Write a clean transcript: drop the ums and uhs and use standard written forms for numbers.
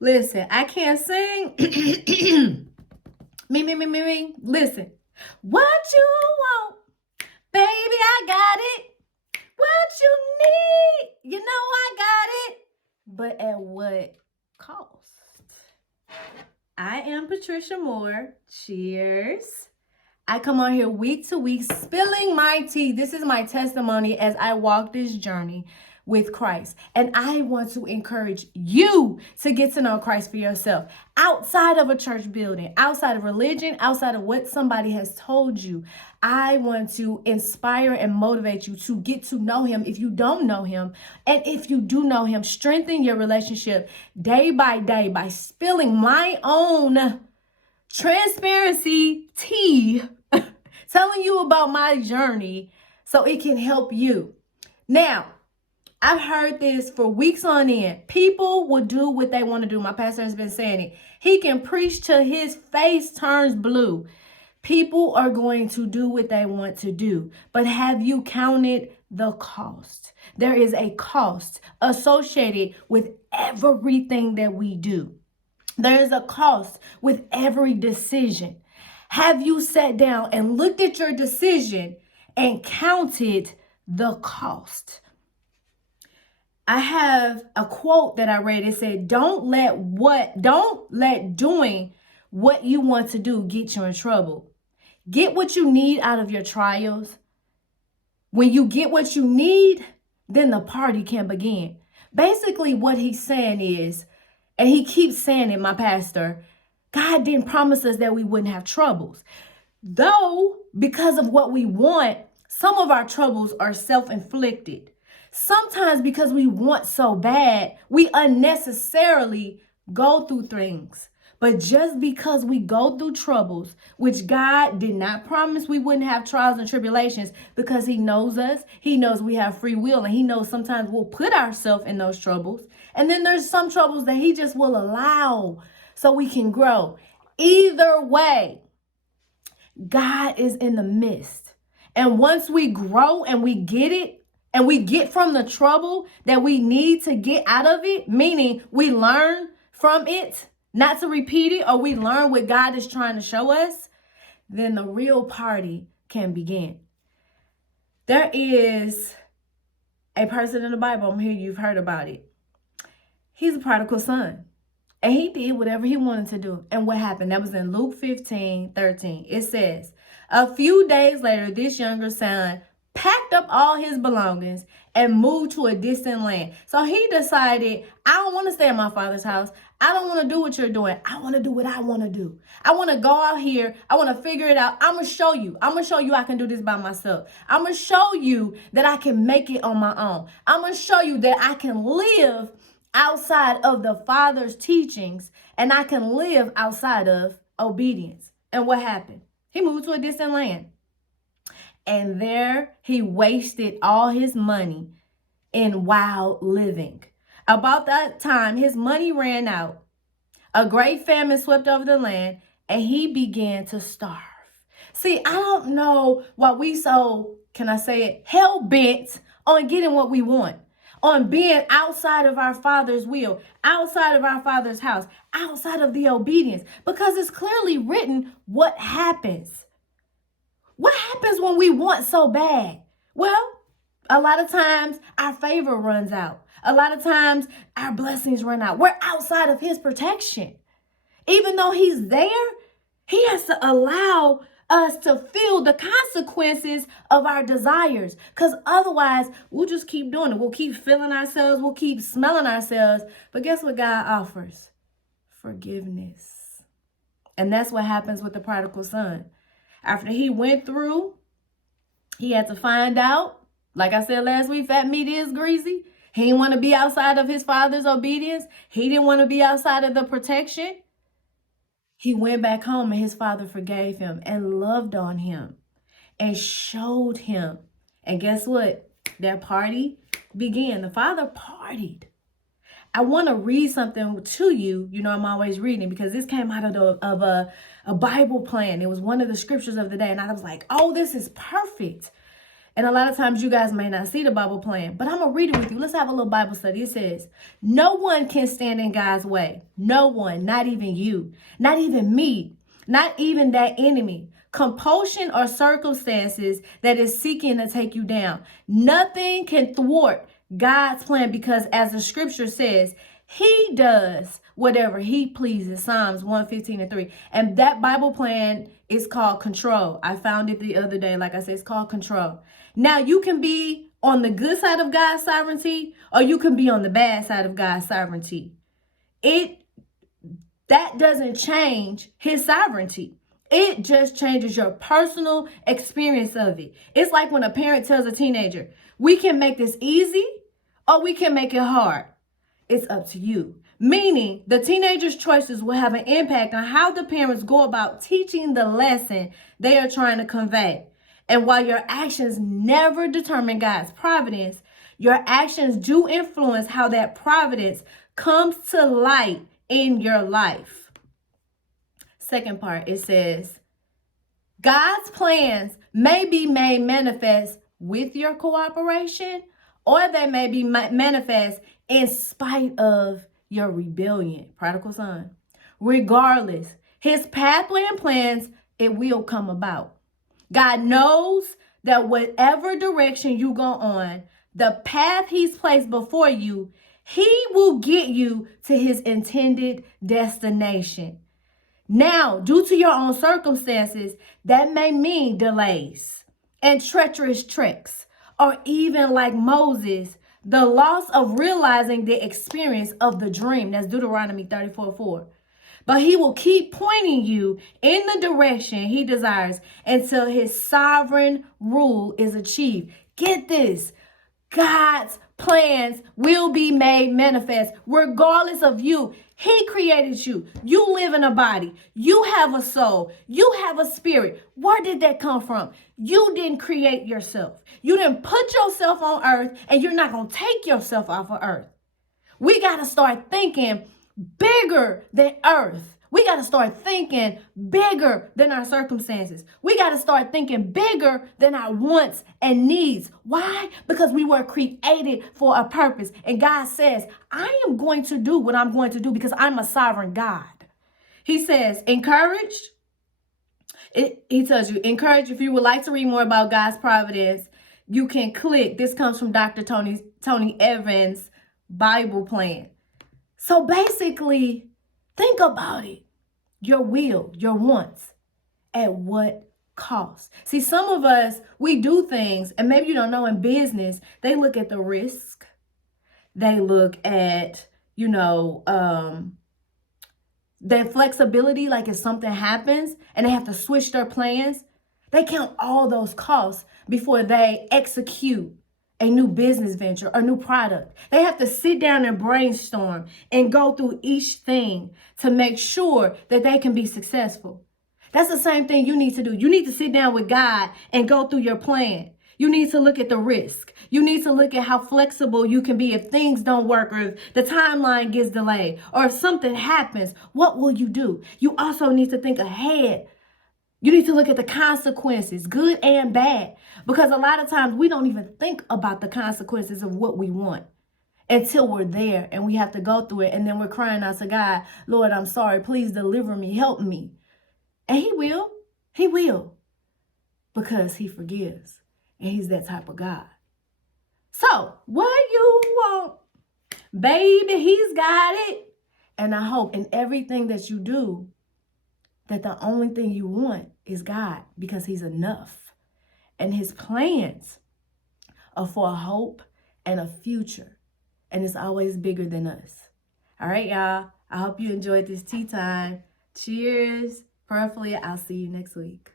Listen, I can't sing. Me. Listen. What you want, baby, I got it. What you need, you know I got it. But at what cost? I am Patricia Moore. Cheers. I come on here week to week spilling my tea. This is my testimony as I walk this journey with Christ. And I want to encourage you to get to know Christ for yourself outside of a church building, outside of religion, outside of what somebody has told you. I want to inspire and motivate you to get to know him if you don't know him. And if you do know him, strengthen your relationship day by day by spilling my own transparency tea, telling you about my journey so it can help you. Now, I've heard this for weeks on end. People will do what they want to do. My pastor has been saying it. He can preach till his face turns blue. People are going to do what they want to do. But have you counted the cost? There is a cost associated with everything that we do. There is a cost with every decision. Have you sat down and looked at your decision and counted the cost? I have a quote that I read. It said, don't let doing what you want to do get you in trouble. Get what you need out of your trials. When you get what you need, then the party can begin. Basically, what he's saying is, and he keeps saying it, my pastor, God didn't promise us that we wouldn't have troubles. Though, because of what we want, some of our troubles are self-inflicted. Sometimes because we want so bad, we unnecessarily go through things. But just because we go through troubles, which God did not promise we wouldn't have trials and tribulations, because he knows us, he knows we have free will, and he knows sometimes we'll put ourselves in those troubles. And then there's some troubles that he just will allow so we can grow. Either way, God is in the midst. And once we grow and we get it, and we get from the trouble that we need to get out of it, meaning we learn from it, not to repeat it, or we learn what God is trying to show us, then the real party can begin. There is a person in the Bible, I'm here, you've heard about it. He's a prodigal son. And he did whatever he wanted to do. And what happened? That was in Luke 15:13. It says, a few days later, this younger son packed up all his belongings and moved to a distant land. So he decided, I don't want to stay in my father's house. I don't want to do what you're doing. I want to do what I want to do. I want to go out here. I want to figure it out. I'm going to show you. I'm going to show you I can do this by myself. I'm going to show you that I can make it on my own. I'm going to show you that I can live outside of the Father's teachings, and I can live outside of obedience. And what happened? He moved to a distant land. And there he wasted all his money in wild living. About that time, his money ran out. A great famine swept over the land, and he began to starve. See, I don't know why we so, can I say it, hell-bent on getting what we want, on being outside of our Father's will, outside of our Father's house, outside of the obedience, because it's clearly written what happens. What happens when we want so bad? Well, a lot of times our favor runs out. A lot of times our blessings run out. We're outside of his protection. Even though he's there, he has to allow us to feel the consequences of our desires. Because otherwise, we'll just keep doing it. We'll keep feeling ourselves. We'll keep smelling ourselves. But guess what God offers? Forgiveness. And that's what happens with the prodigal son. After he went through, he had to find out, like I said last week, fat meat is greasy. He didn't want to be outside of his father's obedience. He didn't want to be outside of the protection. He went back home and his father forgave him and loved on him and showed him. And guess what? That party began. The father partied. I want to read something to you. You know, I'm always reading because this came out of a Bible plan. It was one of the scriptures of the day. And I was like, oh, this is perfect. And a lot of times you guys may not see the Bible plan, but I'm going to read it with you. Let's have a little Bible study. It says, no one can stand in God's way. No one, not even you, not even me, not even that enemy, compulsion or circumstances that is seeking to take you down. Nothing can thwart God's plan because as the scripture says, he does whatever he pleases. Psalms 1:15-3. And that Bible plan is called control. I found it the other day. Like I said, it's called control. Now you can be on the good side of God's sovereignty, or you can be on the bad side of God's sovereignty. That doesn't change his sovereignty. It just changes your personal experience of it. It's like when a parent tells a teenager, we can make this easy or we can make it hard. It's up to you. Meaning the teenager's choices will have an impact on how the parents go about teaching the lesson they are trying to convey. And while your actions never determine God's providence, your actions do influence how that providence comes to light in your life. Second part, it says, God's plans may be made manifest with your cooperation, or they may be manifest in spite of your rebellion, prodigal son. Regardless, his pathway and plans, it will come about. God knows that whatever direction you go on, the path he's placed before you, he will get you to his intended destination. Now, due to your own circumstances, that may mean delays and treacherous treks, or even like Moses, the loss of realizing the experience of the dream. That's Deuteronomy 34:4. But he will keep pointing you in the direction he desires until his sovereign rule is achieved. Get this. God's plans will be made manifest regardless of you. He created you. You live in a body. You have a soul. You have a spirit. Where did that come from? You didn't create yourself. You didn't put yourself on earth, and you're not going to take yourself off of earth. We got to start thinking bigger than earth. We got to start thinking bigger than our circumstances. We got to start thinking bigger than our wants and needs. Why? Because we were created for a purpose. And God says, I am going to do what I'm going to do because I'm a sovereign God. He says, encourage. He tells you, encourage. If you would like to read more about God's providence, you can click. This comes from Dr. Tony Evans' Bible plan. So basically, think about it. Your will, your wants, at what cost? See, some of us, we do things, and maybe you don't know, in business, they look at the risk. They look at, their flexibility, like if something happens and they have to switch their plans. They count all those costs before they execute a new business venture or new product. They have to sit down and brainstorm and go through each thing to make sure that they can be successful. That's the same thing you need to do. You need to sit down with God and go through your plan. You need to look at the risk. You need to look at how flexible you can be if things don't work, or if the timeline gets delayed, or if something happens, what will you do? You also need to think ahead. You need to look at the consequences, good and bad, because a lot of times we don't even think about the consequences of what we want until we're there and we have to go through it. And then we're crying out to God, Lord, I'm sorry. Please deliver me. Help me. And he will. He will. Because he forgives. And he's that type of God. So what you want, baby, he's got it. And I hope in everything that you do, that the only thing you want is God, because he's enough. And his plans are for a hope and a future. And it's always bigger than us. All right, y'all. I hope you enjoyed this tea time. Cheers. Prayerfully, I'll see you next week.